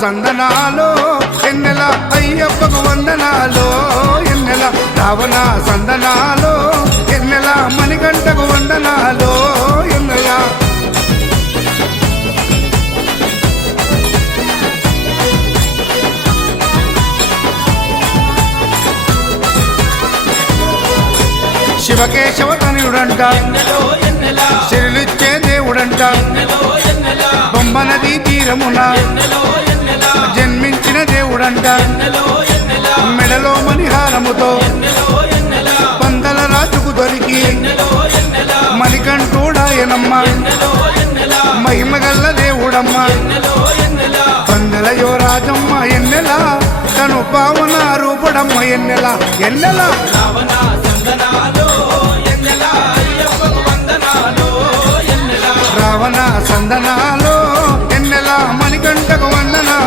సందనాలో ఎన్నెల అయ్యప్పకు వందనాలో ఎన్నెల రావణ సందనాలో ఎన్నెల మణికంఠకు వందనాలో ఎన్నెల శివకేశవ తనయుడంట శిరులిచ్చే దేవుడంట బొమ్మ నదీ తీరమున జన్మించిన దేవుడంట మెడలో మణిహారముతో పందల రాజుకు దొరికి మణికంఠుడాయనమ్మ మహిమగల్ల దేవుడమ్మ పందల యువరాజమ్మ ఎన్నెల తను పావన రూపుడమ్మ ఎన్నెల ఎన్నెల రావణ సందనాలు